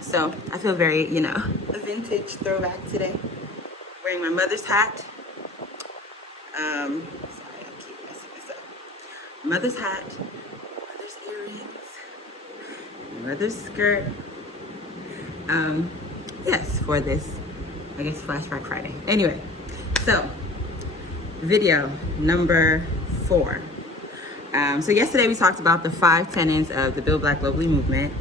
So I feel very, a vintage throwback today. Wearing my mother's hat. Sorry, I keep messing this up. Mother's hat, mother's earrings, mother's skirt. Yes, for this, I guess, Flashback Friday. Anyway, so video number 4. So yesterday we talked about the 5 tenets of the Build Black Globally movement.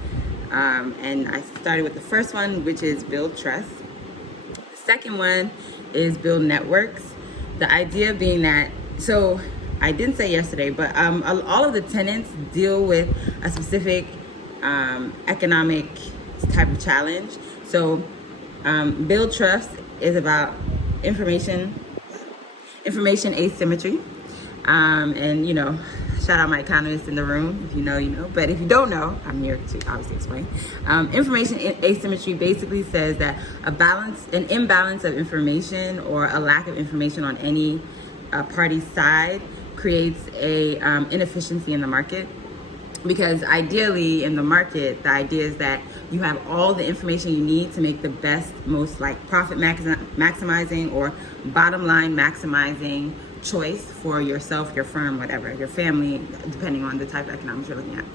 And I started with the first one, which is build trust. The second one is build networks. The idea being that, so I didn't say yesterday, but all of the tenets deal with a specific economic type of challenge. So build trust is about information asymmetry. And shout out my economist in the room. If you know, you know. But if you don't know, I'm here to obviously explain. Information asymmetry basically says that an imbalance of information or a lack of information on any party's side creates a inefficiency in the market. Because ideally in the market, the idea is that you have all the information you need to make the best, most profit maximizing or bottom line maximizing choice for yourself, your firm, whatever, your family, depending on the type of economics you're looking at.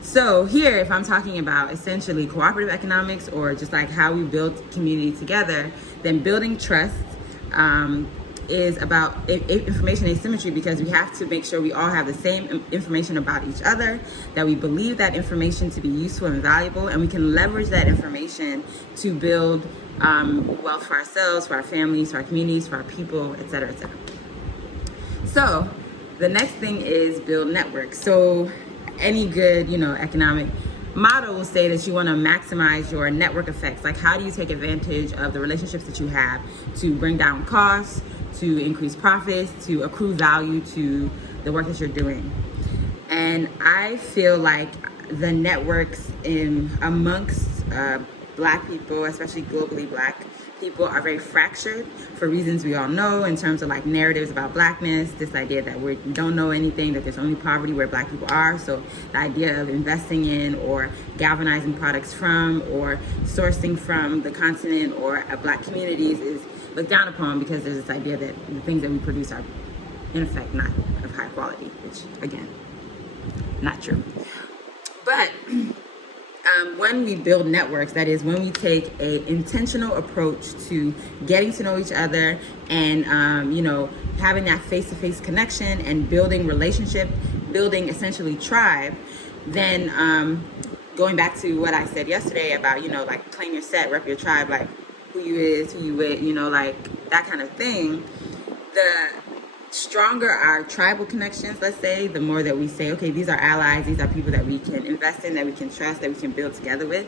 So here, if I'm talking about essentially cooperative economics or just like how we build community together, then building trust is about information asymmetry, because we have to make sure we all have the same information about each other, that we believe that information to be useful and valuable, and we can leverage that information to build wealth for ourselves, for our families, for our communities, for our people, et cetera, et cetera. So the next thing is build networks. So any good, economic model will say that you want to maximize your network effects. Like, how do you take advantage of the relationships that you have to bring down costs, to increase profits, to accrue value to the work that you're doing? And I feel like the networks amongst Black people, especially globally Black people, are very fractured for reasons we all know, in terms of narratives about Blackness, this idea that we don't know anything, that there's only poverty where Black people are. So the idea of investing in or galvanizing products from or sourcing from the continent or Black communities is looked down upon, because there's this idea that the things that we produce are in effect not of high quality, which again, not true. But when we build networks, that is, when we take an intentional approach to getting to know each other and, having that face-to-face connection and building relationship, building essentially tribe, then going back to what I said yesterday about, claim your set, rep your tribe, who you is, who you with, that kind of thing, the stronger our tribal connections, let's say, the more that we say, okay, these are allies, these are people that we can invest in, that we can trust, that we can build together with,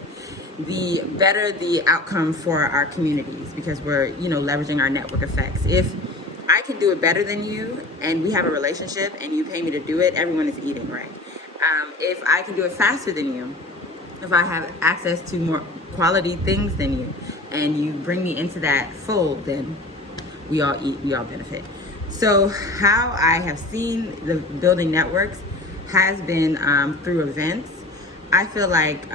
the better the outcome for our communities, because we're, leveraging our network effects. If I can do it better than you and we have a relationship and you pay me to do it, everyone is eating, right? If I can do it faster than you, if I have access to more quality things than you, and you bring me into that fold, then we all eat, we all benefit. So how I have seen the building networks has been through events. I feel like,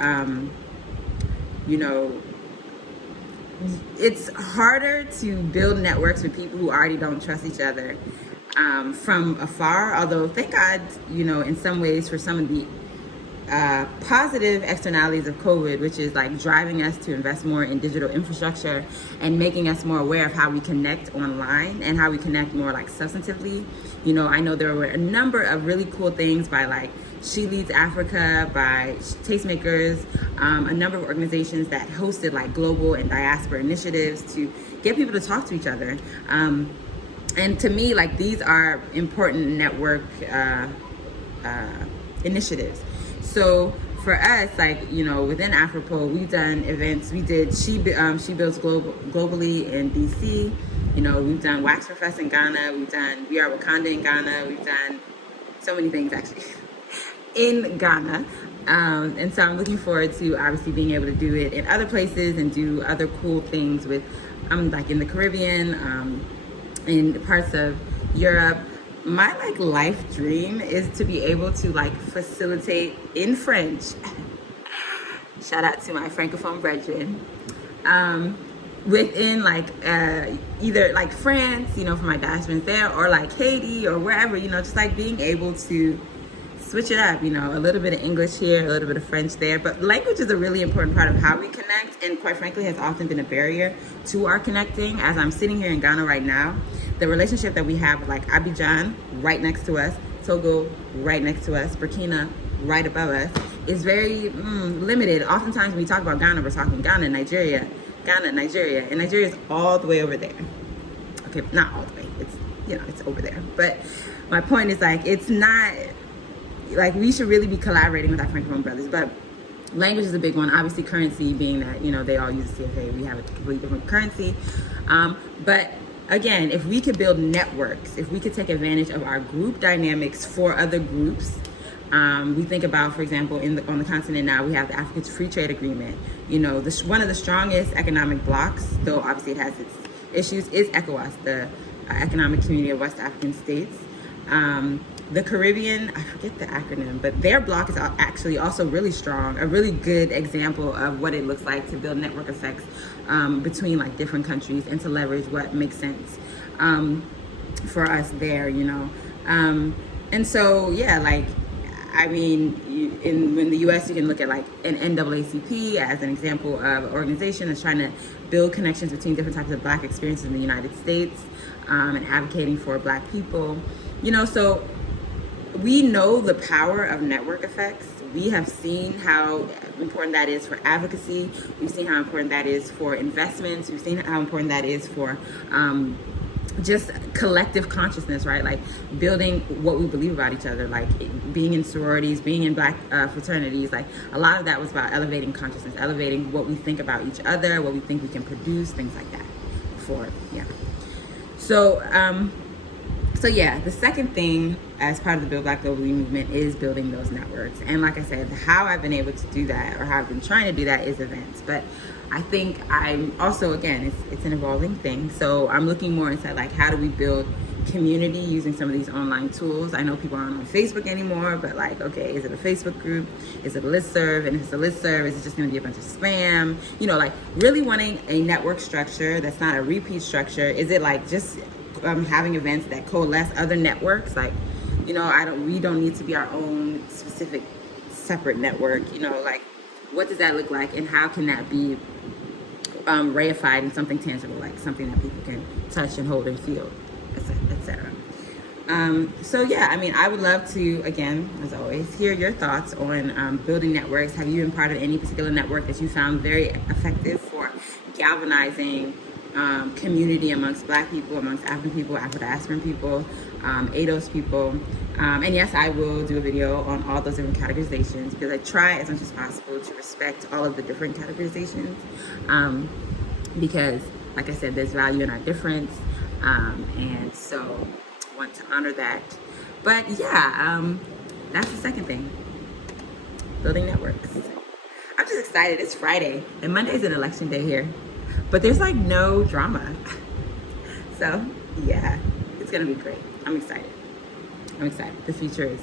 it's harder to build networks with people who already don't trust each other from afar. Although, thank God, in some ways, for some of the positive externalities of COVID, which is driving us to invest more in digital infrastructure and making us more aware of how we connect online and how we connect more substantively. I know there were a number of really cool things by She Leads Africa, by Tastemakers, a number of organizations that hosted global and diaspora initiatives to get people to talk to each other. And to me, these are important network initiatives. So for us, within Afropol, we've done events. We did She Builds globally in DC. We've done Wax for Fest in Ghana. We've done We Are Wakanda in Ghana. We've done so many things actually in Ghana. And so I'm looking forward to obviously being able to do it in other places and do other cool things with, in the Caribbean, in parts of Europe. My life dream is to be able to facilitate in French Shout out to my Francophone brethren. Within like either like France, you know, for my diasporans there, or like Haiti or wherever, you know, just like being able to switch it up, you know, a little bit of English here, a little bit of French there. But language is a really important part of how we connect, and quite frankly has often been a barrier to our connecting. As I'm sitting here in Ghana right now, the relationship that we have with like Abidjan right next to us, Togo right next to us, Burkina right above us, is very limited. Oftentimes when we talk about Ghana, we're talking Ghana, Nigeria, and Nigeria is all the way over there. Okay, not all the way, it's, you know, it's over there. But my point is like, it's not, like we should really be collaborating with our Francophone brothers. But language is a big one. Obviously currency, being that, you know, they all use the CFA, we have a completely different currency. But again, if we could build networks, if we could take advantage of our group dynamics for other groups. We think about, for example, on the continent now, we have the African Free Trade Agreement. You know, one of the strongest economic blocs, though obviously it has its issues, is ECOWAS, the Economic Community of West African States. The Caribbean, I forget the acronym, but their bloc is actually also really strong, a really good example of what it looks like to build network effects between like different countries and to leverage what makes sense for us there, you know. And so, yeah, like, I mean, in the U.S., you can look at like an NAACP as an example of an organization that's trying to build connections between different types of Black experiences in the United States and advocating for Black people. You know, so we know the power of network effects. We have seen how important that is for advocacy. We've seen how important that is for investments. We've seen how important that is for just collective consciousness, right? Like building what we believe about each other, like being in sororities, being in Black fraternities. Like a lot of that was about elevating consciousness, elevating what we think about each other, what we think we can produce, things like that. So yeah, the second thing as part of the Build Black Globally movement is building those networks. And like I said, how I've been able to do that, or how I've been trying to do that, is events. But I think I'm also, again, it's an evolving thing. So I'm looking more into like, how do we build community using some of these online tools? I know people aren't on Facebook anymore, but like, okay, is it a Facebook group? Is it a listserv? And if it's a listserv, is it just gonna be a bunch of spam? You know, like really wanting a network structure that's not a repeat structure. Is it like just having events that coalesce other networks? Like, you know, we don't need to be our own specific separate network. You know, like what does that look like, and how can that be reified in something tangible, like something that people can touch and hold and feel, etc. So yeah, I mean, I would love to, again, as always, hear your thoughts on building networks. Have you been part of any particular network that you found very effective for galvanizing community amongst Black people, amongst African people, Afro-diasporan people, ADOS people? And yes, I will do a video on all those different categorizations, because I try as much as possible to respect all of the different categorizations, because like I said, there's value in our difference, and so I want to honor that. But yeah, that's the second thing, building networks. I'm just excited. It's Friday and Monday's an election day here, but there's like no drama. So yeah, it's gonna be great. I'm excited. The future is